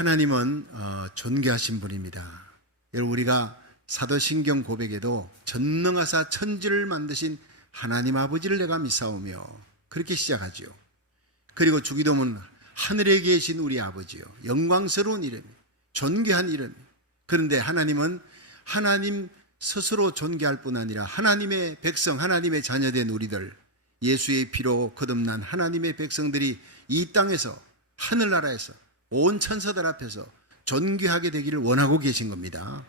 하나님은 존귀하신 분입니다. 여러분, 우리가 사도신경 고백에도 전능하사 천지를 만드신 하나님 아버지를 내가 믿사오며 그렇게 시작하지요. 그리고 주기도문 하늘에 계신 우리 아버지요, 영광스러운 이름, 존귀한 이름. 그런데 하나님은 하나님 스스로 존귀할 뿐 아니라 하나님의 백성, 하나님의 자녀된 우리들, 예수의 피로 거듭난 하나님의 백성들이 이 땅에서, 하늘나라에서, 온 천사들 앞에서 존귀하게 되기를 원하고 계신 겁니다.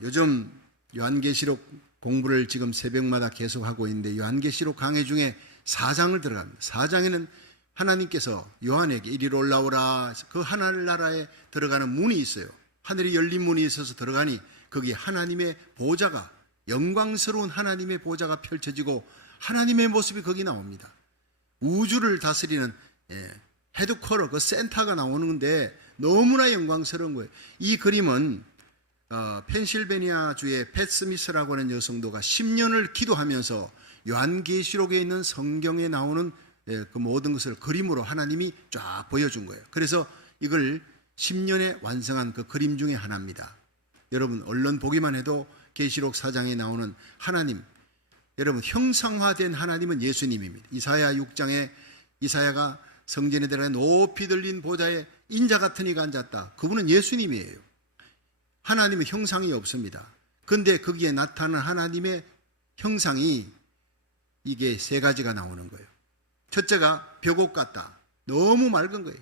요즘 요한계시록 공부를 지금 새벽마다 계속하고 있는데, 요한계시록 강해 중에 4장을 들어갑니다. 4장에는 하나님께서 요한에게 이리로 올라오라, 그 하늘나라에 들어가는 문이 있어요. 하늘이 열린 문이 있어서 들어가니 거기에 하나님의 보좌가, 영광스러운 하나님의 보좌가 펼쳐지고 하나님의 모습이 거기 나옵니다. 우주를 다스리는 헤드쿼터, 그 센터가 나오는 건데 너무나 영광스러운 거예요. 이 그림은 펜실베니아주의 팻 스미스라고 하는 여성도가 10년을 기도하면서 요한계시록에 있는 성경에 나오는 그 모든 것을 그림으로 하나님이 쫙 보여준 거예요. 그래서 이걸 10년에 완성한 그 그림 중에 하나입니다. 여러분, 얼른 보기만 해도 계시록 4장에 나오는 하나님, 여러분, 형상화된 하나님은 예수님입니다. 이사야 6장에 이사야가 성전에 들어가 높이 들린 보좌에 인자 같은 이가 앉았다. 그분은 예수님이에요. 하나님은 형상이 없습니다. 그런데 거기에 나타나는 하나님의 형상이 이게 세 가지가 나오는 거예요. 첫째가 벽옥 같다. 너무 맑은 거예요.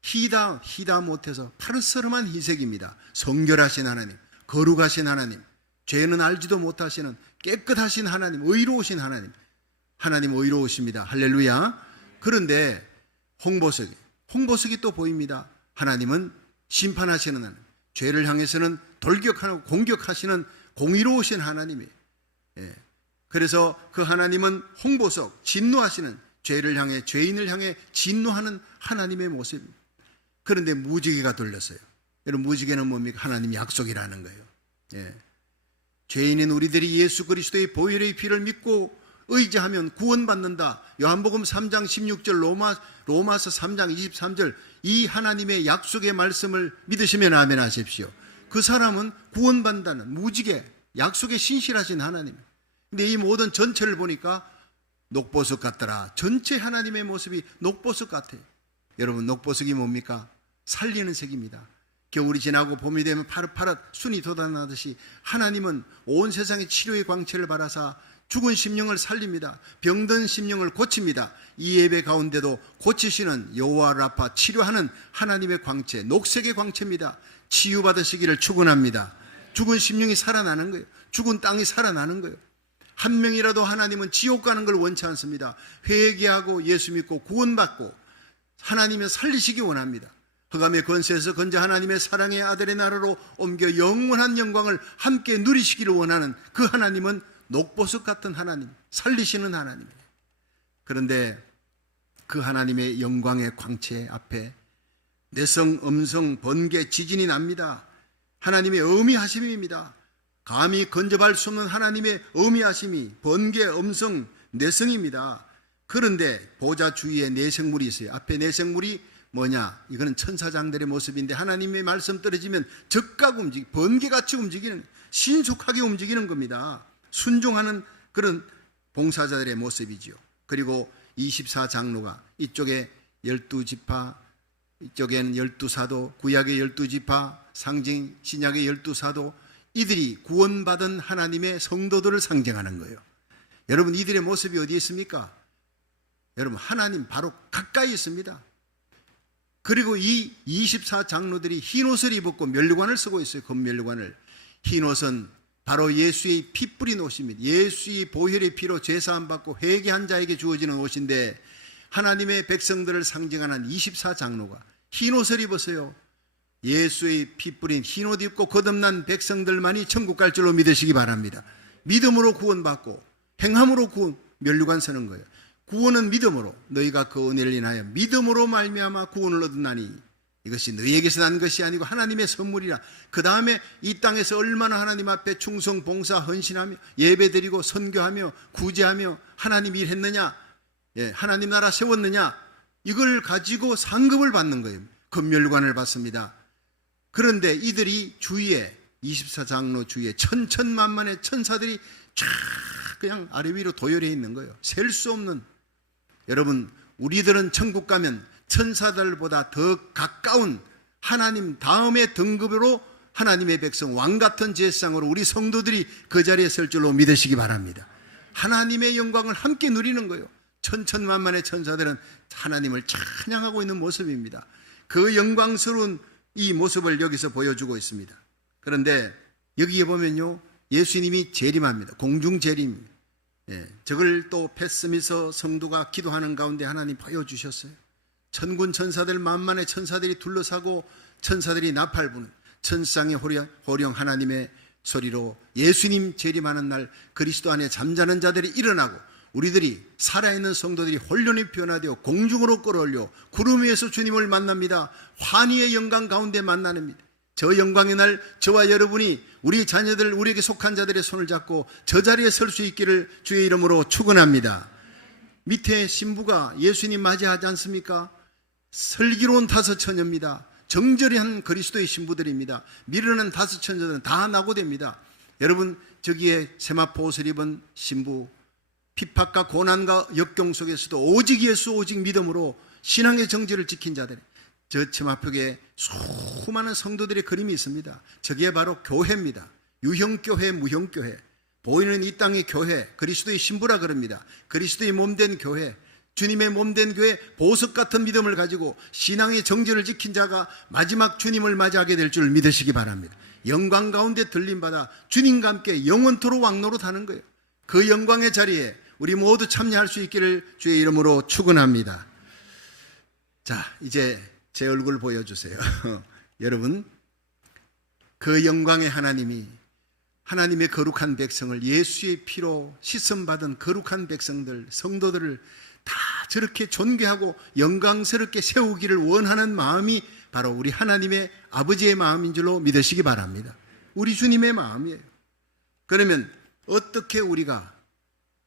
희다 못해서 파르스름한 희색입니다. 성결하신 하나님, 거룩하신 하나님, 죄는 알지도 못하시는 깨끗하신 하나님, 의로우신 하나님. 하나님 의로우십니다. 할렐루야. 그런데 홍보석이 또 보입니다. 하나님은 심판하시는 하나님, 죄를 향해서는 돌격하고 공격하시는 공의로우신 하나님이에요. 그래서 그 하나님은 홍보석, 진노하시는, 죄를 향해, 죄인을 향해 진노하는 하나님의 모습입니다. 그런데 무지개가 돌렸어요. 여러분, 무지개는 뭡니까? 하나님 약속이라는 거예요. 죄인인 우리들이 예수 그리스도의 보혈의 피를 믿고 의지하면 구원받는다. 요한복음 3장 16절, 로마서 3장 23절, 이 하나님의 약속의 말씀을 믿으시면 아멘 하십시오. 그 사람은 구원받는다는 무지개, 약속에 신실하신 하나님. 근데 이 모든 전체를 보니까 녹보석 같더라. 전체 하나님의 모습이 녹보석 같아요. 여러분, 녹보석이 뭡니까? 살리는 색입니다. 겨울이 지나고 봄이 되면 파릇파릇 순이 돋아나듯이 하나님은 온 세상의 치료의 광채를 발하사 죽은 심령을 살립니다. 병든 심령을 고칩니다. 이 예배 가운데도 고치시는 여호와 라파, 치료하는 하나님의 광채, 녹색의 광채입니다. 치유받으시기를 축원합니다. 죽은 심령이 살아나는 거예요. 죽은 땅이 살아나는 거예요. 한 명이라도 하나님은 지옥 가는 걸 원치 않습니다. 회개하고 예수 믿고 구원받고 하나님은 살리시기 원합니다. 흑암의 권세에서 건져 하나님의 사랑의 아들의 나라로 옮겨 영원한 영광을 함께 누리시기를 원하는 그 하나님은 녹보석 같은 하나님, 살리시는 하나님이에요. 그런데 그 하나님의 영광의 광채 앞에 내성, 음성, 번개, 지진이 납니다. 하나님의 어미하심입니다. 감히 건져발 수 없는 하나님의 어미하심이 번개, 음성, 내성입니다. 그런데 보좌 주위에 내생물이 있어요. 앞에 내생물이 뭐냐? 이거는 천사장들의 모습인데 하나님의 말씀 떨어지면 적각 움직이고 번개같이 움직이는, 신속하게 움직이는 겁니다. 순종하는 그런 봉사자들의 모습이지요. 그리고 24장로가 이쪽에 12지파, 이쪽에는 12사도, 구약의 12지파, 상징 신약의 12사도, 이들이 구원받은 하나님의 성도들을 상징하는 거예요. 여러분, 이들의 모습이 어디에 있습니까? 여러분, 하나님 바로 가까이 있습니다. 그리고 이 24장로들이 흰옷을 입었고 면류관을 쓰고 있어요. 금면류관을. 흰옷은 바로 예수의 피 뿌린 옷입니다. 예수의 보혈의 피로 죄사함 받고 회개한 자에게 주어지는 옷인데, 하나님의 백성들을 상징하는 24장로가 흰옷을 입었어요. 예수의 피 뿌린 흰옷 입고 거듭난 백성들만이 천국 갈 줄로 믿으시기 바랍니다. 믿음으로 구원받고 행함으로 면류관 서는 거예요. 구원은 믿음으로, 너희가 그 은혜를 인하여 믿음으로 말미암아 구원을 얻었나니 이것이 너희에게서 난 것이 아니고 하나님의 선물이라. 그 다음에 이 땅에서 얼마나 하나님 앞에 충성, 봉사, 헌신하며 예배드리고 선교하며 구제하며 하나님 일했느냐, 하나님 나라 세웠느냐, 이걸 가지고 상급을 받는 거예요. 금멸관을 받습니다. 그런데 이들이 주위에 24장로 주위에 천천만만의 천사들이 쫙 그냥 아래 위로 도열해 있는 거예요. 셀 수 없는. 여러분, 우리들은 천국 가면 천사들보다 더 가까운 하나님 다음의 등급으로 하나님의 백성 왕같은 제사장으로 우리 성도들이 그 자리에 설 줄로 믿으시기 바랍니다. 하나님의 영광을 함께 누리는 거예요. 천천만만의 천사들은 하나님을 찬양하고 있는 모습입니다. 그 영광스러운 이 모습을 여기서 보여주고 있습니다. 그런데 여기에 보면요, 예수님이 재림합니다. 공중 재림. 저걸 또 패스미서 성도가 기도하는 가운데 하나님 보여주셨어요. 천군 천사들 만만의 천사들이 둘러싸고 천사들이 나팔 부는 천상의 호령 하나님의 소리로 예수님 재림하는 날 그리스도 안에 잠자는 자들이 일어나고 우리들이 살아있는 성도들이 혼련히 변화되어 공중으로 끌어올려 구름 위에서 주님을 만납니다. 환희의 영광 가운데 만나는 저 영광의 날 저와 여러분이 우리 자녀들 우리에게 속한 자들의 손을 잡고 저 자리에 설 수 있기를 주의 이름으로 축원합니다. 밑에 신부가 예수님 맞이하지 않습니까? 슬기로운 5처녀입니다. 정절히 한 그리스도의 신부들입니다. 미르는 5처녀들은 다 낙오됩니다. 여러분, 저기에 세마포 옷을 입은 신부, 핍박과 고난과 역경 속에서도 오직 예수 오직 믿음으로 신앙의 정지를 지킨 자들, 저 세마포에 수많은 성도들의 그림이 있습니다. 저게 바로 교회입니다. 유형교회, 무형교회. 보이는 이 땅의 교회, 그리스도의 신부라 그럽니다. 그리스도의 몸된 교회, 주님의 몸된 교회, 보석 같은 믿음을 가지고 신앙의 정죄를 지킨 자가 마지막 주님을 맞이하게 될 줄 믿으시기 바랍니다. 영광 가운데 들림받아 주님과 함께 영원토록 왕노릇하는 거예요. 그 영광의 자리에 우리 모두 참여할 수 있기를 주의 이름으로 축원합니다. 자, 이제 제 얼굴 보여주세요. 여러분, 그 영광의 하나님이 하나님의 거룩한 백성을 예수의 피로 씻음받은 거룩한 백성들, 성도들을 다 저렇게 존귀하고 영광스럽게 세우기를 원하는 마음이 바로 우리 하나님의 아버지의 마음인 줄로 믿으시기 바랍니다. 우리 주님의 마음이에요. 그러면 어떻게 우리가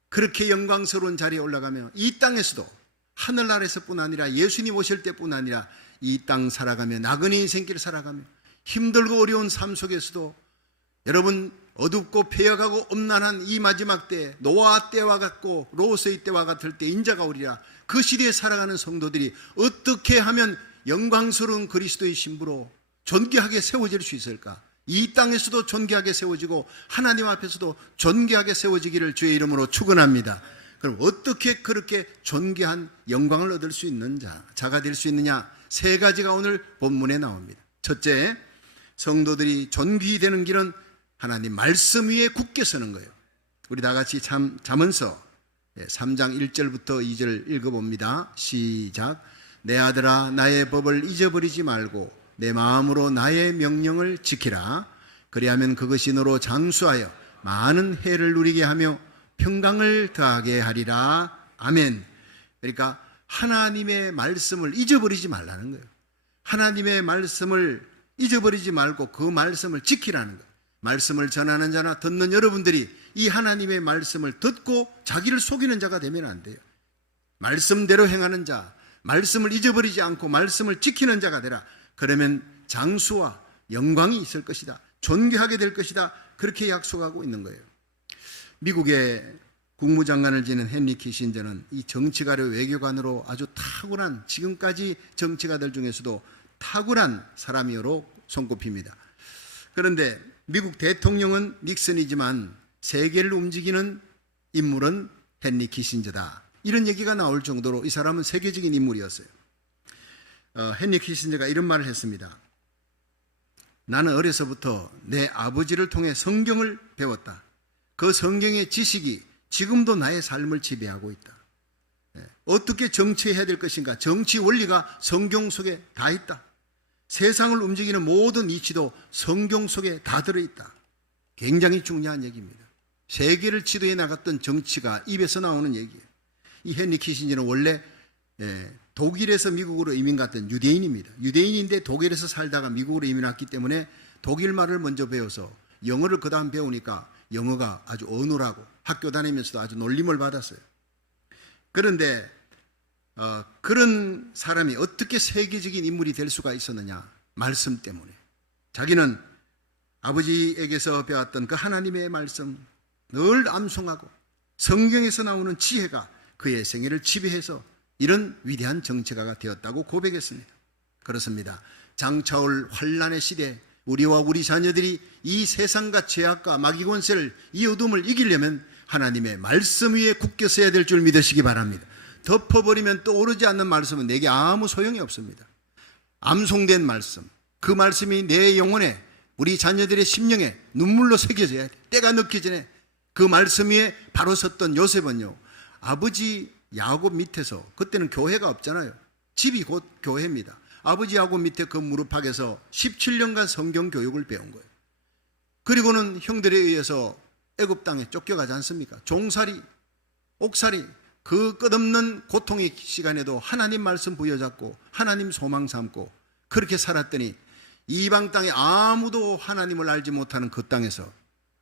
그렇게 영광스러운 자리에 올라가며 이 땅에서도 하늘나라에서뿐 아니라 예수님 오실 때뿐 아니라 이 땅 살아가며 나그네 인생길을 살아가며 힘들고 어려운 삶 속에서도 여러분 어둡고 폐역하고 엄난한 이 마지막 때 노아 때와 같고 롯의 때와 같을 때 인자가 오리라. 그 시대에 살아가는 성도들이 어떻게 하면 영광스러운 그리스도의 신부로 존귀하게 세워질 수 있을까? 이 땅에서도 존귀하게 세워지고 하나님 앞에서도 존귀하게 세워지기를 주의 이름으로 축원합니다. 그럼 어떻게 그렇게 존귀한 영광을 얻을 수 있는 자가 될 수 있느냐? 3가지가 오늘 본문에 나옵니다. 첫째, 성도들이 존귀히 되는 길은 하나님 말씀 위에 굳게 서는 거예요. 우리 다 같이 잠언서 3장 1절부터 2절 읽어봅니다. 시작. 내 아들아, 나의 법을 잊어버리지 말고 내 마음으로 나의 명령을 지키라. 그리하면 그것이 너로 장수하여 많은 해를 누리게 하며 평강을 더하게 하리라. 아멘. 그러니까 하나님의 말씀을 잊어버리지 말라는 거예요. 하나님의 말씀을 잊어버리지 말고 그 말씀을 지키라는 거예요. 말씀을 전하는 자나 듣는 여러분들이 이 하나님의 말씀을 듣고 자기를 속이는 자가 되면 안 돼요. 말씀대로 행하는 자, 말씀을 잊어버리지 않고 말씀을 지키는 자가 되라. 그러면 장수와 영광이 있을 것이다. 존귀하게 될 것이다. 그렇게 약속하고 있는 거예요. 미국의 국무장관을 지낸 헨리 키신저는 이 정치가로 외교관으로 아주 탁월한, 지금까지 정치가들 중에서도 탁월한 사람이로 손꼽힙니다. 그런데 미국 대통령은 닉슨이지만 세계를 움직이는 인물은 헨리 키신저다. 이런 얘기가 나올 정도로 이 사람은 세계적인 인물이었어요. 헨리 키신저가 이런 말을 했습니다. 나는 어려서부터 내 아버지를 통해 성경을 배웠다. 그 성경의 지식이 지금도 나의 삶을 지배하고 있다. 어떻게 정치해야 될 것인가? 정치 원리가 성경 속에 다 있다. 세상을 움직이는 모든 이치도 성경 속에 다 들어있다. 굉장히 중요한 얘기입니다. 세계를 지도해 나갔던 정치가 입에서 나오는 얘기예요. 이 헨리 키신저는 원래 독일에서 미국으로 이민 갔던 유대인입니다. 유대인인데 독일에서 살다가 미국으로 이민 왔기 때문에 독일 말을 먼저 배워서 영어를 그 다음 배우니까 영어가 아주 어눌하고 학교 다니면서도 아주 놀림을 받았어요. 그런데 그런 사람이 어떻게 세계적인 인물이 될 수가 있었느냐? 말씀 때문에. 자기는 아버지에게서 배웠던 그 하나님의 말씀 늘 암송하고 성경에서 나오는 지혜가 그의 생애를 지배해서 이런 위대한 정치가가 되었다고 고백했습니다. 그렇습니다. 장차올 환란의 시대, 우리와 우리 자녀들이 이 세상과 죄악과 마귀 권세를, 이 어둠을 이기려면 하나님의 말씀 위에 굳게 서야 될 줄 믿으시기 바랍니다. 덮어버리면 또 오르지 않는 말씀은 내게 아무 소용이 없습니다. 암송된 말씀, 그 말씀이 내 영혼에, 우리 자녀들의 심령에 눈물로 새겨져야 돼. 때가 늦기 전에 그 말씀 위에 바로 섰던 요셉은요, 아버지 야곱 밑에서, 그때는 교회가 없잖아요. 집이 곧 교회입니다. 아버지 야곱 밑에 그 무릎팍에서 17년간 성경 교육을 배운 거예요. 그리고는 형들에 의해서 애굽 땅에 쫓겨가지 않습니까? 종살이, 옥살이, 그 끝없는 고통의 시간에도 하나님 말씀 부여잡고 하나님 소망 삼고 그렇게 살았더니 이방 땅에 아무도 하나님을 알지 못하는 그 땅에서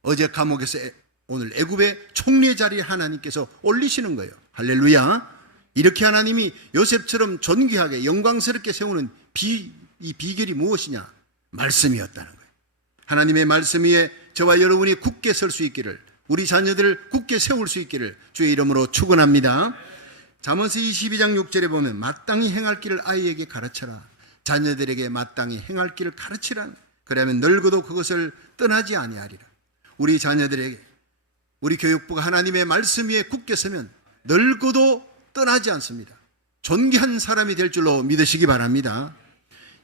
어제 감옥에서 오늘 애굽의 총리의 자리에 하나님께서 올리시는 거예요. 할렐루야. 이렇게 하나님이 요셉처럼 존귀하게 영광스럽게 세우는 이 비결이 무엇이냐? 말씀이었다는 거예요. 하나님의 말씀 위에 저와 여러분이 굳게 설 수 있기를, 우리 자녀들을 굳게 세울 수 있기를 주의 이름으로 축원합니다. 잠언서 22장 6절에 보면 마땅히 행할 길을 아이에게 가르쳐라. 자녀들에게 마땅히 행할 길을 가르치라. 그러면 늙어도 그것을 떠나지 아니하리라. 우리 자녀들에게, 우리 교육부가 하나님의 말씀 위에 굳게 서면 늙어도 떠나지 않습니다. 존귀한 사람이 될 줄로 믿으시기 바랍니다.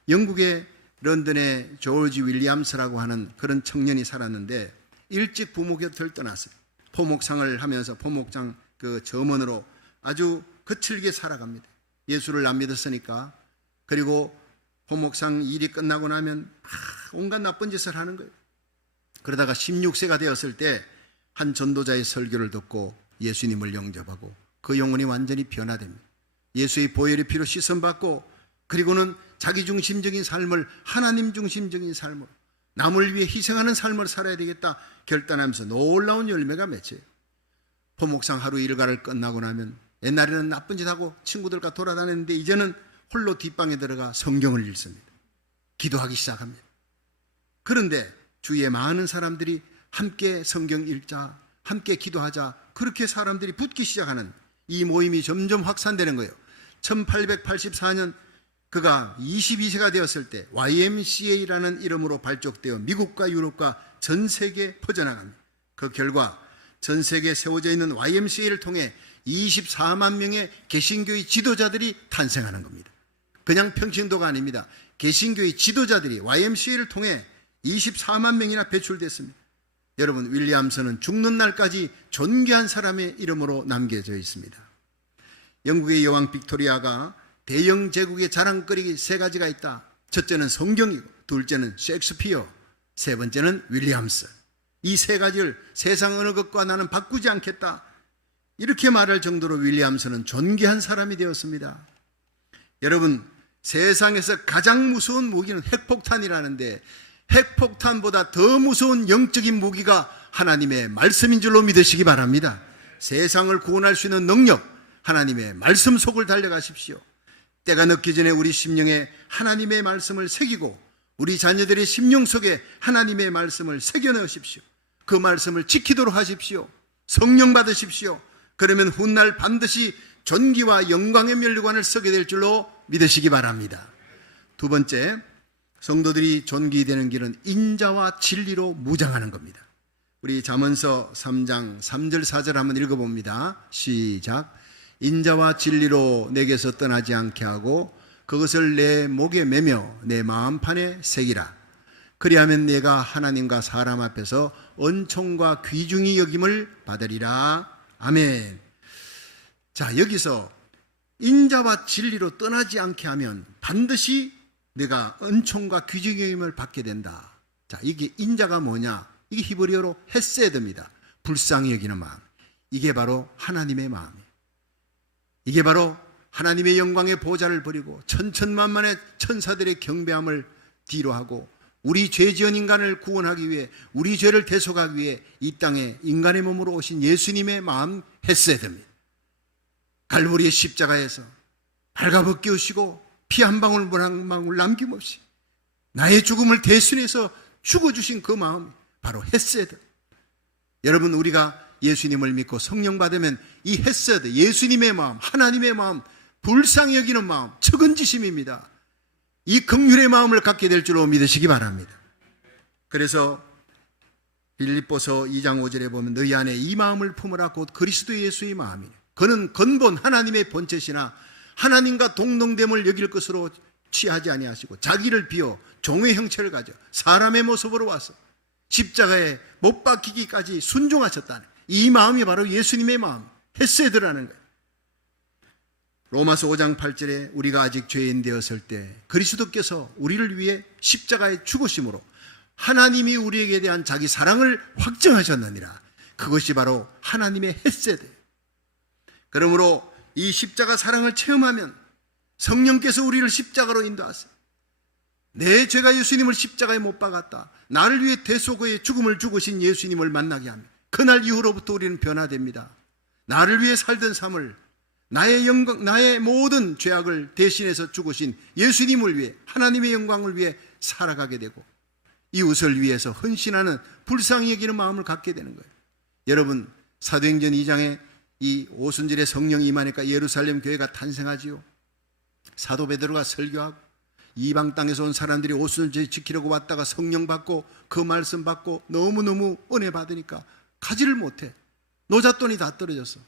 영국의 런던의 조지 윌리엄스라고 하는 그런 청년이 살았는데 일찍 부모 곁을 떠났어요. 포목상을 하면서 포목장 그 점원으로 아주 거칠게 살아갑니다. 예수를 안 믿었으니까. 그리고 포목상 일이 끝나고 나면 온갖 나쁜 짓을 하는 거예요. 그러다가 16세가 되었을 때 한 전도자의 설교를 듣고 예수님을 영접하고 그 영혼이 완전히 변화됩니다. 예수의 보혈의 피로 씻음받고 그리고는 자기 중심적인 삶을 하나님 중심적인 삶으로, 남을 위해 희생하는 삶을 살아야 되겠다 결단하면서 놀라운 열매가 맺혀요. 포목상 하루 일과를 끝나고 나면 옛날에는 나쁜 짓 하고 친구들과 돌아다녔는데 이제는 홀로 뒷방에 들어가 성경을 읽습니다. 기도하기 시작합니다. 그런데 주위에 많은 사람들이 함께 성경 읽자, 함께 기도하자, 그렇게 사람들이 붙기 시작하는 이 모임이 점점 확산되는 거예요. 1884년 그가 22세가 되었을 때 YMCA라는 이름으로 발족되어 미국과 유럽과 전 세계에 퍼져나갑니다. 그 결과 전 세계에 세워져 있는 YMCA를 통해 24만 명의 개신교의 지도자들이 탄생하는 겁니다. 그냥 평신도가 아닙니다. 개신교의 지도자들이 YMCA를 통해 24만 명이나 배출됐습니다. 여러분, 윌리엄스는 죽는 날까지 존귀한 사람의 이름으로 남겨져 있습니다. 영국의 여왕 빅토리아가 대영 제국의 자랑거리 세 가지가 있다. 첫째는 성경이고, 둘째는 셰익스피어, 세 번째는 윌리엄스. 이 세 가지를 세상 어느 것과 나는 바꾸지 않겠다, 이렇게 말할 정도로 윌리엄스는 존귀한 사람이 되었습니다. 여러분, 세상에서 가장 무서운 무기는 핵폭탄이라는데 핵폭탄보다 더 무서운 영적인 무기가 하나님의 말씀인 줄로 믿으시기 바랍니다. 세상을 구원할 수 있는 능력, 하나님의 말씀 속을 달려가십시오. 때가 늦기 전에 우리 심령에 하나님의 말씀을 새기고 우리 자녀들의 심령 속에 하나님의 말씀을 새겨 넣으십시오. 그 말씀을 지키도록 하십시오. 성령 받으십시오. 그러면 훗날 반드시 존귀와 영광의 면류관을 서게 될 줄로 믿으시기 바랍니다. 두 번째, 성도들이 존귀되는 길은 인자와 진리로 무장하는 겁니다. 우리 잠언서 3장 3절 4절 한번 읽어봅니다. 시작. 인자와 진리로 내게서 떠나지 않게 하고 그것을 내 목에 매며 내 마음판에 새기라. 그리하면 내가 하나님과 사람 앞에서 은총과 귀중히 여김을 받으리라. 아멘. 자, 여기서 인자와 진리로 떠나지 않게 하면 반드시 내가 은총과 귀중히 여김을 받게 된다. 자, 이게 인자가 뭐냐? 이게 히브리어로 헤세드입니다. 불쌍히 여기는 마음. 이게 바로 하나님의 마음이에요. 이게 바로 하나님의 영광의 보좌를 버리고 천천만만의 천사들의 경배함을 뒤로 하고 우리 죄지은 인간을 구원하기 위해, 우리 죄를 대속하기 위해 이 땅에 인간의 몸으로 오신 예수님의 마음 헤세드입니다. 갈보리의 십자가에서 발가벗기우시고 피 한 방울 물 한 방울 남김없이 나의 죽음을 대신해서 죽어주신 그 마음, 바로 헤세드. 여러분, 우리가 예수님을 믿고 성령 받으면 이 헤세드, 예수님의 마음, 하나님의 마음, 불쌍히 여기는 마음, 측은지심입니다. 이 긍휼의 마음을 갖게 될 줄로 믿으시기 바랍니다. 그래서 빌립보서 2장 5절에 보면 너희 안에 이 마음을 품으라 곧 그리스도 예수의 마음이니 그는 근본 하나님의 본체시나 하나님과 동등됨을 여길 것으로 취하지 아니하시고 자기를 비워 종의 형체를 가져 사람의 모습으로 와서 십자가에 못 박히기까지 순종하셨다는 이 마음이 바로 예수님의 마음, 헤세드라는 거예요. 로마서 5장 8절에 우리가 아직 죄인 되었을 때 그리스도께서 우리를 위해 십자가에 죽으심으로 하나님이 우리에게 대한 자기 사랑을 확증하셨느니라. 그것이 바로 하나님의 헤세드. 그러므로 이 십자가 사랑을 체험하면 성령께서 우리를 십자가로 인도하세요. 내 죄가 예수님을 십자가에 못 박았다. 나를 위해 대속의 죽음을 죽으신 예수님을 만나게 합니다. 그날 이후로부터 우리는 변화됩니다. 나를 위해 살던 삶을, 나의 영광, 나의 모든 죄악을 대신해서 죽으신 예수님을 위해, 하나님의 영광을 위해 살아가게 되고 이웃을 위해서 헌신하는 불쌍히 여기는 마음을 갖게 되는 거예요. 여러분, 사도행전 2장에 이 오순절에 성령이 임하니까 예루살렘 교회가 탄생하지요. 사도 베드로가 설교하고 이방 땅에서 온 사람들이 오순절 지키려고 왔다가 성령 받고 그 말씀 받고 너무너무 은혜 받으니까 가지를 못해. 노잣돈이 다 떨어졌어.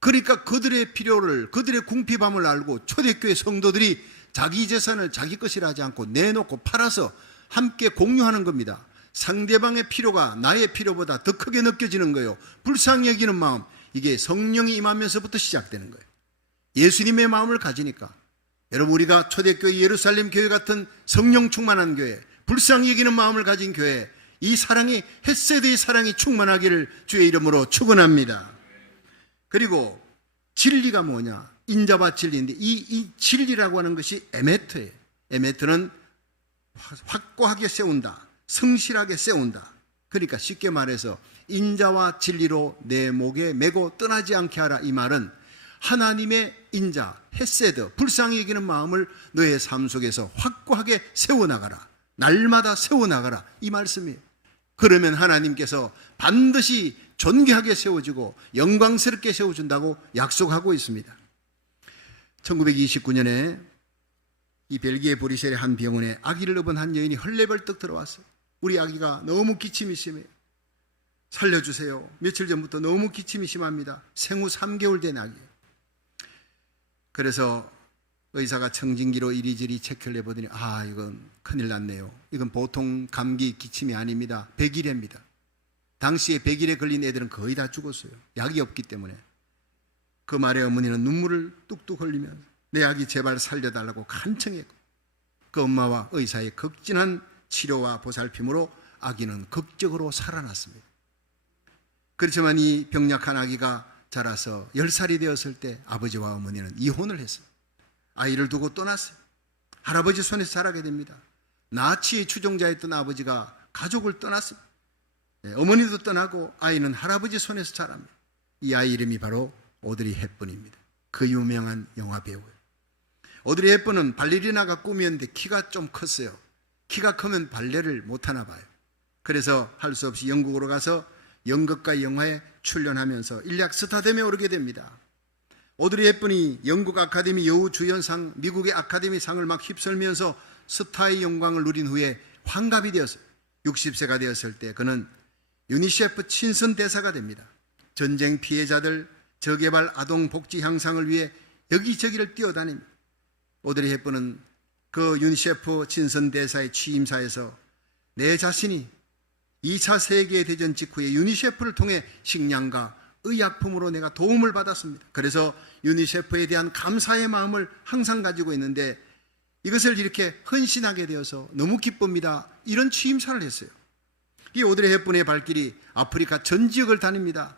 그러니까 그들의 필요를, 그들의 궁핍함을 알고 초대교회 성도들이 자기 재산을 자기 것이라 하지 않고 내놓고 팔아서 함께 공유하는 겁니다. 상대방의 필요가 나의 필요보다 더 크게 느껴지는 거예요. 불쌍히 여기는 마음, 이게 성령이 임하면서부터 시작되는 거예요. 예수님의 마음을 가지니까. 여러분, 우리가 초대교회 예루살렘 교회 같은 성령 충만한 교회, 불쌍히 여기는 마음을 가진 교회, 이 사랑이, 헤세드의 사랑이 충만하기를 주의 이름으로 축원합니다. 그리고 진리가 뭐냐? 인자와 진리인데 이 진리라고 하는 것이 에메트예요. 에메트는 확고하게 세운다, 성실하게 세운다. 그러니까 쉽게 말해서 인자와 진리로 내 목에 메고 떠나지 않게 하라. 이 말은 하나님의 인자, 헤세드, 불쌍히 여기는 마음을 너의 삶 속에서 확고하게 세워나가라. 날마다 세워나가라. 이 말씀이에요. 그러면 하나님께서 반드시 존귀하게 세워지고 영광스럽게 세워준다고 약속하고 있습니다. 1929년에 이 벨기에 브뤼셀의 한 병원에 아기를 업은 한 여인이 헐레벌떡 들어왔어요. 우리 아기가 너무 기침이 심해요. 살려주세요. 며칠 전부터 너무 기침이 심합니다. 생후 3개월 된 아기예요. 그래서 의사가 청진기로 이리저리 체크를 해보더니 이건 큰일 났네요. 이건 보통 감기 기침이 아닙니다. 백일해입니다. 당시에 백일에 걸린 애들은 거의 다 죽었어요. 약이 없기 때문에. 그 말에 어머니는 눈물을 뚝뚝 흘리면서 내 아기 제발 살려달라고 간청했고 그 엄마와 의사의 극진한 치료와 보살핌으로 아기는 극적으로 살아났습니다. 그렇지만 이 병약한 아기가 자라서 10살이 되었을 때 아버지와 어머니는 이혼을 했어요. 아이를 두고 떠났어요. 할아버지 손에서 자라게 됩니다. 나치의 추종자였던 아버지가 가족을 떠났습니다. 어머니도 떠나고 아이는 할아버지 손에서 자랍니다. 이 아이 이름이 바로 오드리 헵번입니다. 그 유명한 영화 배우예요. 오드리 헵번은 발레리나가 꿈이었는데 키가 좀 컸어요. 키가 크면 발레를 못하나 봐요. 그래서 할 수 없이 영국으로 가서 연극과 영화에 출연하면서 일약 스타덤에 오르게 됩니다. 오드리 헵번이 영국 아카데미 여우주연상, 미국의 아카데미 상을 막 휩쓸면서 스타의 영광을 누린 후에 환갑이 되었어요. 60세가 되었을 때 그는 유니세프 친선 대사가 됩니다. 전쟁 피해자들, 저개발 아동 복지 향상을 위해 여기저기를 뛰어다닙니다. 오드리 헵번은 그 유니세프 친선 대사의 취임사에서 내 자신이 2차 세계대전 직후에 유니세프를 통해 식량과 의약품으로 내가 도움을 받았습니다. 그래서 유니세프에 대한 감사의 마음을 항상 가지고 있는데 이것을 이렇게 헌신하게 되어서 너무 기쁩니다. 이런 취임사를 했어요. 이 오드리 헵번의 발길이 아프리카 전 지역을 다닙니다.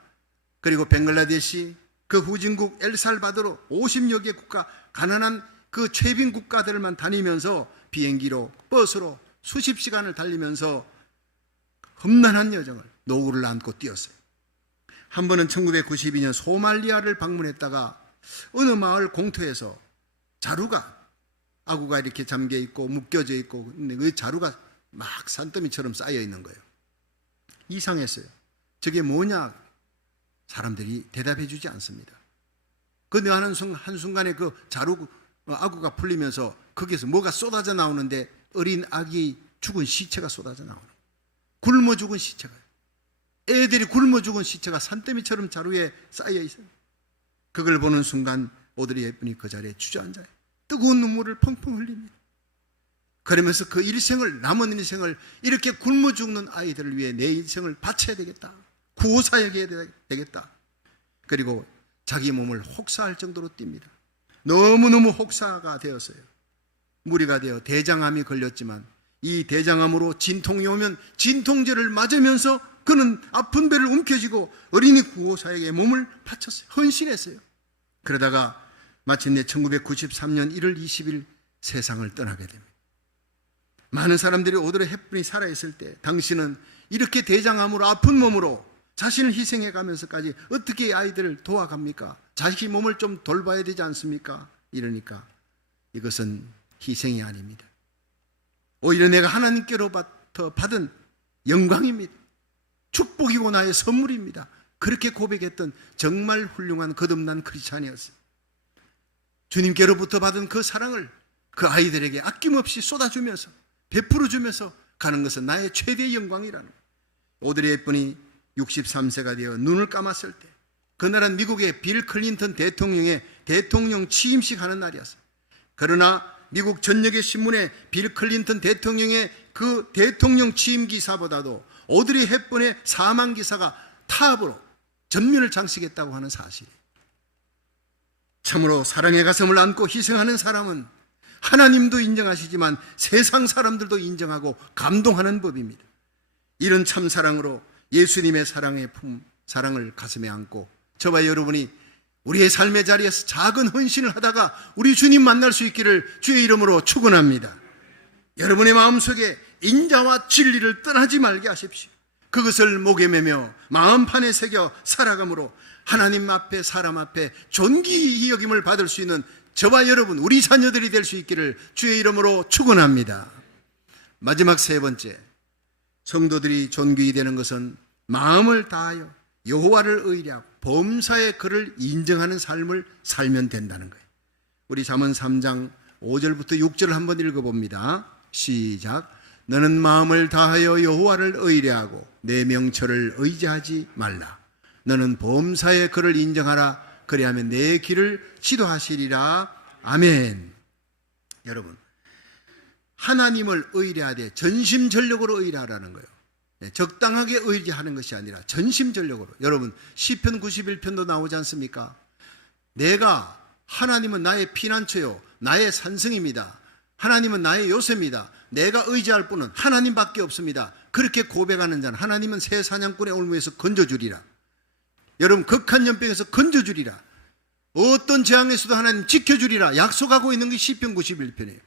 그리고 벵글라데시, 그 후진국 엘살바도르 50여 개 국가, 가난한 그 최빈 국가들만 다니면서 비행기로, 버스로 수십 시간을 달리면서 험난한 여정을 노구를 안고 뛰었어요. 한 번은 1992년 소말리아를 방문했다가 어느 마을 공터에서 자루가, 아구가 이렇게 잠겨 있고 묶여져 있고, 근데 그 자루가 막 산더미처럼 쌓여 있는 거예요. 이상했어요. 저게 뭐냐? 사람들이 대답해 주지 않습니다. 그 한순간에 그 자루, 아구가 풀리면서 거기에서 뭐가 쏟아져 나오는데 어린 아기 죽은 시체가 쏟아져 나오는 거예요. 굶어 죽은 시체가, 애들이 굶어 죽은 시체가 산더미처럼 자루에 쌓여 있어요. 그걸 보는 순간 오드리 헵번이 그 자리에 주저앉아요. 뜨거운 눈물을 펑펑 흘립니다. 그러면서 그 일생을, 남은 인생을 이렇게 굶어 죽는 아이들을 위해 내 인생을 바쳐야 되겠다, 구호사역해야 되겠다. 그리고 자기 몸을 혹사할 정도로 뜁니다. 너무너무 혹사가 되었어요. 무리가 되어 대장암이 걸렸지만 이 대장암으로 진통이 오면 진통제를 맞으면서 그는 아픈 배를 움켜쥐고 어린이 구호사역에 몸을 바쳤어요. 헌신했어요. 그러다가 마침내 1993년 1월 20일 세상을 떠나게 됩니다. 많은 사람들이 오드리 헵번이 살아있을 때 당신은 이렇게 대장암으로 아픈 몸으로 자신을 희생해 가면서까지 어떻게 아이들을 도와갑니까? 자기 몸을 좀 돌봐야 되지 않습니까? 이러니까 이것은 희생이 아닙니다. 오히려 내가 하나님께로부터 받은 영광입니다. 축복이고 나의 선물입니다. 그렇게 고백했던 정말 훌륭한 거듭난 크리스찬이었어요. 주님께로부터 받은 그 사랑을 그 아이들에게 아낌없이 쏟아주면서 베풀어주면서 가는 것은 나의 최대의 영광이라는 거예요. 오드리 헵번이 63세가 되어 눈을 감았을 때 그날은 미국의 빌 클린턴 대통령의 대통령 취임식 하는 날이었어요. 그러나 미국 전역의 신문에 빌 클린턴 대통령의 그 대통령 취임 기사보다도 오드리 헵번의 사망 기사가 탑으로 전면을 장식했다고 하는 사실이에요. 참으로 사랑의 가슴을 안고 희생하는 사람은 하나님도 인정하시지만 세상 사람들도 인정하고 감동하는 법입니다. 이런 참사랑으로 예수님의 사랑을 가슴에 안고 저와 여러분이 우리의 삶의 자리에서 작은 헌신을 하다가 우리 주님 만날 수 있기를 주의 이름으로 축원합니다. 여러분의 마음속에 인자와 진리를 떠나지 말게 하십시오. 그것을 목에 매며 마음판에 새겨 살아감으로 하나님 앞에 사람 앞에 존귀히 여김을 받을 수 있는 저와 여러분, 우리 자녀들이 될 수 있기를 주의 이름으로 축원합니다. 마지막 세 번째, 성도들이 존귀히 되는 것은 마음을 다하여 여호와를 의뢰하고 범사의 그를 인정하는 삶을 살면 된다는 거예요. 우리 잠언 3장 5절부터 6절을 한번 읽어봅니다. 시작. 너는 마음을 다하여 여호와를 의뢰하고 내 명철을 의지하지 말라. 너는 범사의 그를 인정하라. 그리하면 내 길을 지도하시리라. 아멘. 여러분, 하나님을 의뢰하되 전심전력으로 의뢰하라는 거예요. 적당하게 의지하는 것이 아니라 전심전력으로. 여러분, 시편 91편도 나오지 않습니까? 내가, 하나님은 나의 피난처요 나의 산성입니다. 하나님은 나의 요새입니다. 내가 의지할 분은 하나님밖에 없습니다. 그렇게 고백하는 자는 하나님은 새 사냥꾼의 올무에서 건져주리라. 여러분, 극한 연병에서 건져주리라. 어떤 재앙에서도 하나님 지켜주리라 약속하고 있는 게 시편 91편이에요.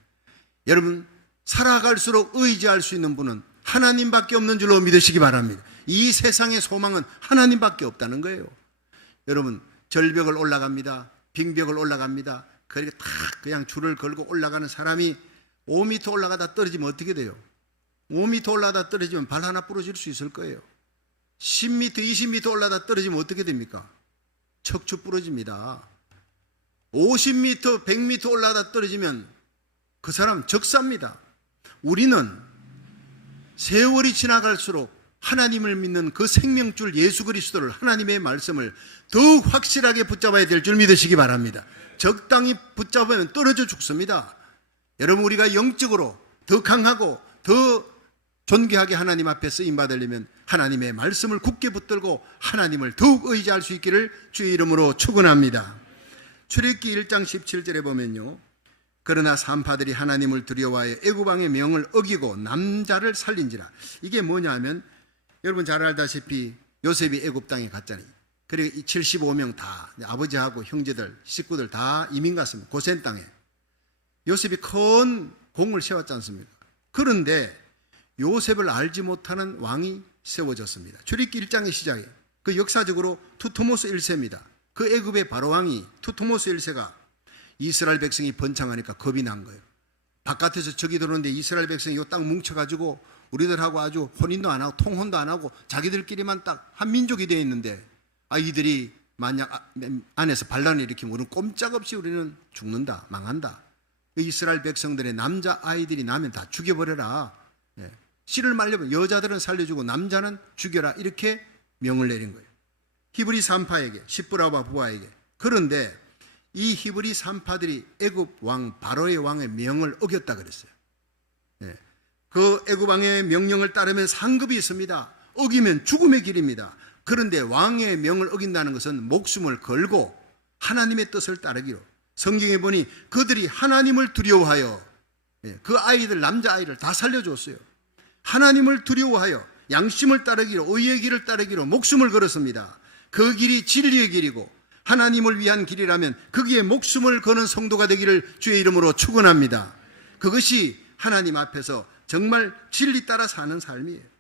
여러분, 살아갈수록 의지할 수 있는 분은 하나님밖에 없는 줄로 믿으시기 바랍니다. 이 세상의 소망은 하나님밖에 없다는 거예요. 여러분, 절벽을 올라갑니다. 빙벽을 올라갑니다. 그렇게 탁 그냥 줄을 걸고 올라가는 사람이 5m 올라가다 떨어지면 어떻게 돼요? 5m 올라가다 떨어지면 발 하나 부러질 수 있을 거예요. 10m, 20m 올라가다 떨어지면 어떻게 됩니까? 척추 부러집니다. 50m, 100m 올라가다 떨어지면 그 사람 적사입니다. 우리는 세월이 지나갈수록 하나님을 믿는 그 생명줄 예수 그리스도를, 하나님의 말씀을 더욱 확실하게 붙잡아야 될 줄 믿으시기 바랍니다. 적당히 붙잡으면 떨어져 죽습니다. 여러분, 우리가 영적으로 더 강하고 더 존귀하게 하나님 앞에 쓰임받으려면 하나님의 말씀을 굳게 붙들고 하나님을 더욱 의지할 수 있기를 주의 이름으로 축원합니다. 출애굽기 1장 17절에 보면요, 그러나 산파들이 하나님을 두려워하여 애굽왕의 명을 어기고 남자를 살린지라. 이게 뭐냐 하면, 여러분 잘 알다시피 요셉이 애굽 땅에 갔잖아요. 그리고 75명 다, 아버지하고 형제들, 식구들 다 이민 갔습니다. 고센 땅에. 요셉이 큰 공을 세웠지 않습니까? 그런데 요셉을 알지 못하는 왕이 세워졌습니다. 출애굽기 1장의 시작에 그 역사적으로 투토모스 1세입니다. 그 애굽의 바로왕이 투토모스 1세가 이스라엘 백성이 번창하니까 겁이 난 거예요. 바깥에서 적이 들어오는데 이스라엘 백성이 요 딱 뭉쳐가지고 우리들하고 아주 혼인도 안 하고 통혼도 안 하고 자기들끼리만 딱 한 민족이 되어 있는데 이들이 만약 안에서 반란을 일으키면 우리는 꼼짝없이 우리는 죽는다, 망한다. 이스라엘 백성들의 남자 아이들이 나면 다 죽여버려라. 씨를 말려면 여자들은 살려주고 남자는 죽여라. 이렇게 명을 내린 거예요. 히브리 산파에게, 십부라와 부하에게. 그런데 이 히브리 산파들이 애굽 왕 바로의 왕의 명을 어겼다 그랬어요. 그 애굽 왕의 명령을 따르면 상급이 있습니다. 어기면 죽음의 길입니다. 그런데 왕의 명을 어긴다는 것은 목숨을 걸고 하나님의 뜻을 따르기로. 성경에 보니 그들이 하나님을 두려워하여 그 아이들, 남자아이를 다 살려줬어요. 하나님을 두려워하여 양심을 따르기로, 의의 길을 따르기로 목숨을 걸었습니다. 그 길이 진리의 길이고 하나님을 위한 길이라면 거기에 목숨을 거는 성도가 되기를 주의 이름으로 축원합니다. 그것이 하나님 앞에서 정말 진리 따라 사는 삶이에요.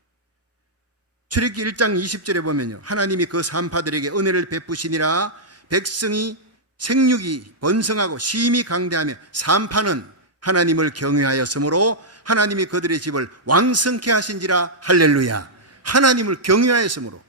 출애굽기 1장 20절에 보면요, 하나님이 그 산파들에게 은혜를 베푸시니라. 백성이 생육이 번성하고 심히 강대하며 산파는 하나님을 경외하였으므로 하나님이 그들의 집을 왕성케 하신지라. 할렐루야. 하나님을 경외하였으므로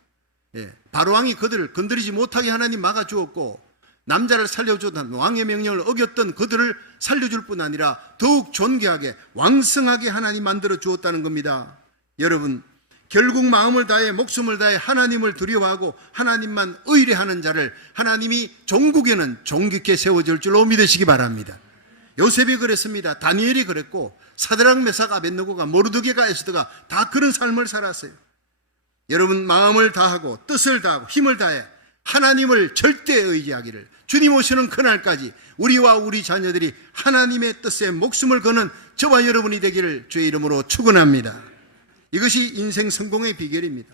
바로왕이 그들을 건드리지 못하게 하나님 막아주었고, 남자를 살려주던 왕의 명령을 어겼던 그들을 살려줄 뿐 아니라 더욱 존귀하게 왕성하게 하나님 만들어 주었다는 겁니다. 여러분, 결국 마음을 다해 목숨을 다해 하나님을 두려워하고 하나님만 의뢰하는 자를 하나님이 종국에는 존귀케 세워줄 줄로 믿으시기 바랍니다. 요셉이 그랬습니다. 다니엘이 그랬고 사드락 메삭 아벳느고가 모르드게가 에스더가 다 그런 삶을 살았어요. 여러분, 마음을 다하고 뜻을 다하고 힘을 다해 하나님을 절대 의지하기를, 주님 오시는 그날까지 우리와 우리 자녀들이 하나님의 뜻에 목숨을 거는 저와 여러분이 되기를 주의 이름으로 축원합니다. 이것이 인생 성공의 비결입니다.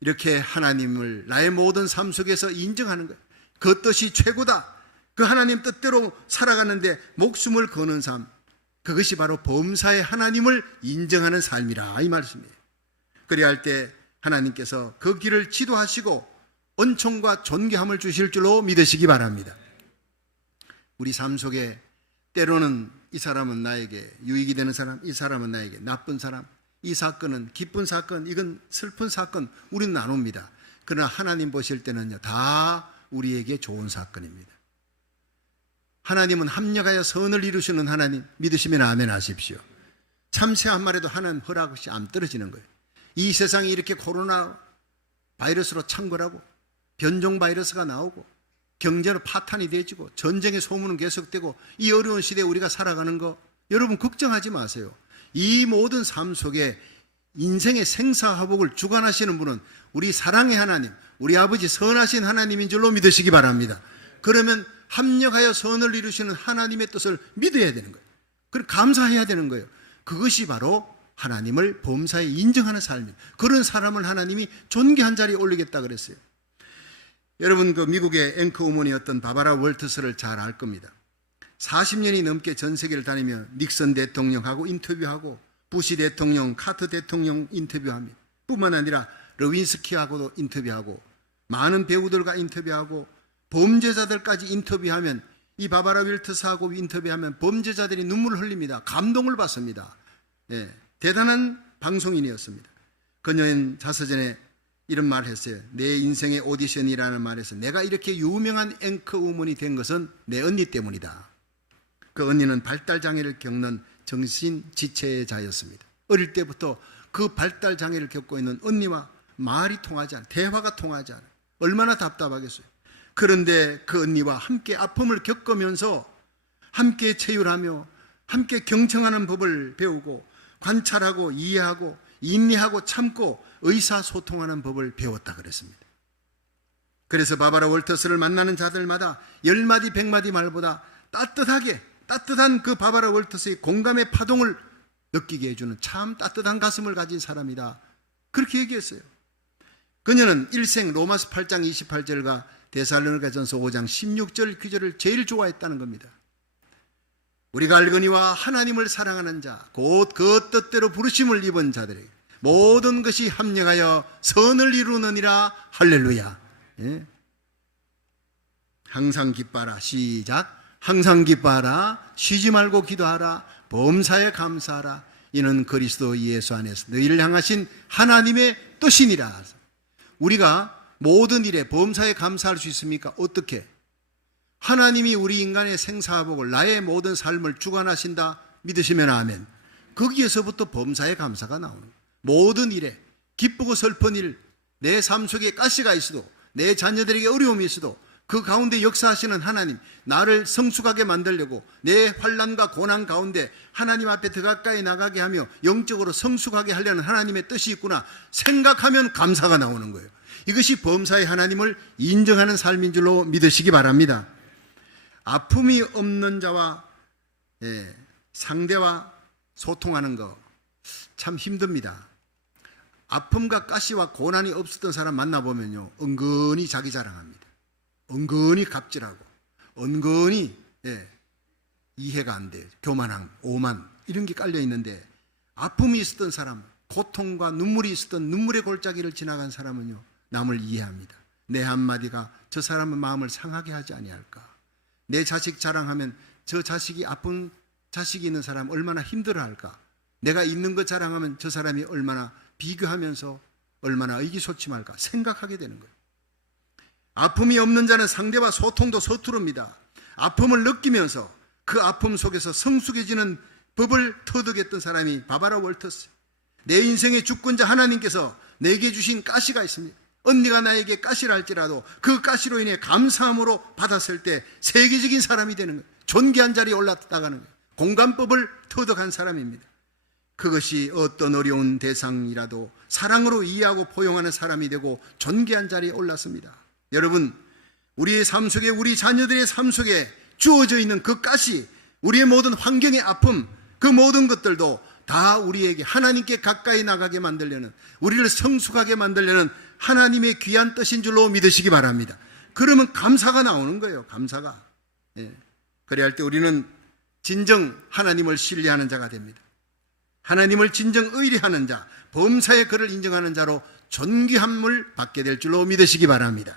이렇게 하나님을 나의 모든 삶 속에서 인정하는 거예요. 그 뜻이 최고다. 그 하나님 뜻대로 살아가는데 목숨을 거는 삶, 그것이 바로 범사의 하나님을 인정하는 삶이라, 이 말씀이에요. 그래야 할 때 하나님께서 그 길을 지도하시고 은총과 존귀함을 주실 줄로 믿으시기 바랍니다. 우리 삶 속에 때로는 이 사람은 나에게 유익이 되는 사람, 이 사람은 나에게 나쁜 사람, 이 사건은 기쁜 사건, 이건 슬픈 사건, 우리는 나눕니다. 그러나 하나님 보실 때는요, 다 우리에게 좋은 사건입니다. 하나님은 합력하여 선을 이루시는 하나님, 믿으시면 아멘 하십시오. 참새 한 마리도 하나님 허락 없이 안 떨어지는 거예요. 이 세상이 이렇게 코로나 바이러스로 창궐하고 변종 바이러스가 나오고 경제로 파탄이 되지고 전쟁의 소문은 계속되고 이 어려운 시대에 우리가 살아가는 거, 여러분 걱정하지 마세요. 이 모든 삶 속에 인생의 생사화복을 주관하시는 분은 우리 사랑의 하나님, 우리 아버지 선하신 하나님인 줄로 믿으시기 바랍니다. 그러면 합력하여 선을 이루시는 하나님의 뜻을 믿어야 되는 거예요. 그리고 감사해야 되는 거예요. 그것이 바로 하나님을 범사에 인정하는 삶입니다. 그런 사람을 하나님이 존귀한 자리에 올리겠다 그랬어요. 여러분, 그 미국의 앵커우먼이었던 바바라 월터스를 잘 알 겁니다. 40년이 넘게 전 세계를 다니며 닉슨 대통령하고 인터뷰하고 부시 대통령, 카터 대통령 인터뷰합니다. 뿐만 아니라 러윈스키하고도 인터뷰하고 많은 배우들과 인터뷰하고 범죄자들까지 인터뷰하면, 이 바바라 월터스하고 인터뷰하면 범죄자들이 눈물을 흘립니다. 감동을 받습니다. 대단한 방송인이었습니다. 그녀는 자서전에 이런 말을 했어요. 내 인생의 오디션이라는 말에서 내가 이렇게 유명한 앵커우먼이 된 것은 내 언니 때문이다. 그 언니는 발달장애를 겪는 정신지체자였습니다. 어릴 때부터 그 발달장애를 겪고 있는 언니와 말이 통하지 않아, 대화가 통하지 않아. 얼마나 답답하겠어요. 그런데 그 언니와 함께 아픔을 겪으면서 함께 체휼하며 함께 경청하는 법을 배우고 관찰하고 이해하고 인내하고 참고 의사소통하는 법을 배웠다 그랬습니다. 그래서 바바라 월터스를 만나는 자들마다 10마디 100마디 말보다 따뜻한 그 바바라 월터스의 공감의 파동을 느끼게 해주는 참 따뜻한 가슴을 가진 사람이다, 그렇게 얘기했어요. 그녀는 일생 로마서 8장 28절과 데살로니가전서 5장 16절 구절을 제일 좋아했다는 겁니다. 우리가 알거니와 하나님을 사랑하는 자, 곧 그 뜻대로 부르심을 입은 자들에게 모든 것이 합력하여 선을 이루느니라. 할렐루야. 항상 기뻐하라. 시작. 항상 기뻐하라. 쉬지 말고 기도하라. 범사에 감사하라. 이는 그리스도 예수 안에서 너희를 향하신 하나님의 뜻이니라. 우리가 모든 일에 범사에 감사할 수 있습니까? 어떻게? 하나님이 우리 인간의 생사복을 나의 모든 삶을 주관하신다 믿으시면 아멘. 거기에서부터 범사에 감사가 나오는 거예요. 모든 일에 기쁘고 슬픈 일, 내 삶 속에 가시가 있어도 내 자녀들에게 어려움이 있어도 그 가운데 역사하시는 하나님, 나를 성숙하게 만들려고 내 환난과 고난 가운데 하나님 앞에 더 가까이 나가게 하며 영적으로 성숙하게 하려는 하나님의 뜻이 있구나 생각하면 감사가 나오는 거예요. 이것이 범사의 하나님을 인정하는 삶인 줄로 믿으시기 바랍니다. 아픔이 없는 자와 상대와 소통하는 거 참 힘듭니다. 아픔과 가시와 고난이 없었던 사람 만나보면요, 은근히 자기 자랑합니다. 은근히 갑질하고 은근히 이해가 안 돼요. 교만함, 오만 이런 게 깔려 있는데, 아픔이 있었던 사람, 고통과 눈물이 있었던 눈물의 골짜기를 지나간 사람은요, 남을 이해합니다. 내 한마디가 저 사람의 마음을 상하게 하지 아니할까. 내 자식 자랑하면 저 자식이, 아픈 자식이 있는 사람 얼마나 힘들어할까. 내가 있는 것 자랑하면 저 사람이 얼마나 비교하면서 얼마나 의기소침할까 생각하게 되는 거예요. 아픔이 없는 자는 상대와 소통도 서투릅니다. 아픔을 느끼면서 그 아픔 속에서 성숙해지는 법을 터득했던 사람이 바바라 월터스. 내 인생의 주권자 하나님께서 내게 주신 가시가 있습니다. 언니가 나에게 가시를 할지라도 그 가시로 인해 감사함으로 받았을 때 세계적인 사람이 되는 거예요. 존귀한 자리에 올라가는 거예요. 공감법을 터득한 사람입니다. 그것이 어떤 어려운 대상이라도 사랑으로 이해하고 포용하는 사람이 되고 존귀한 자리에 올랐습니다. 여러분, 우리의 삶 속에, 우리 자녀들의 삶 속에 주어져 있는 그 가시, 우리의 모든 환경의 아픔, 그 모든 것들도 다 우리에게 하나님께 가까이 나가게 만들려는, 우리를 성숙하게 만들려는 하나님의 귀한 뜻인 줄로 믿으시기 바랍니다. 그러면 감사가 나오는 거예요. 감사가. 그래야 할 때 우리는 진정 하나님을 신뢰하는 자가 됩니다. 하나님을 진정 의리하는 자, 범사의 그를 인정하는 자로 존귀함을 받게 될 줄로 믿으시기 바랍니다.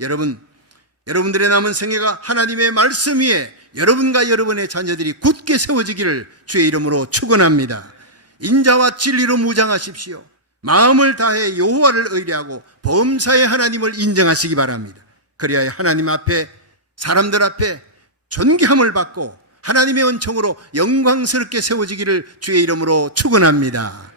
여러분들의 남은 생애가 하나님의 말씀 위에 여러분과 여러분의 자녀들이 굳게 세워지기를 주의 이름으로 축원합니다. 인자와 진리로 무장하십시오. 마음을 다해 여호와를 의뢰하고 범사의 하나님을 인정하시기 바랍니다. 그래야 하나님 앞에, 사람들 앞에 존귀함을 받고 하나님의 은총으로 영광스럽게 세워지기를 주의 이름으로 축원합니다.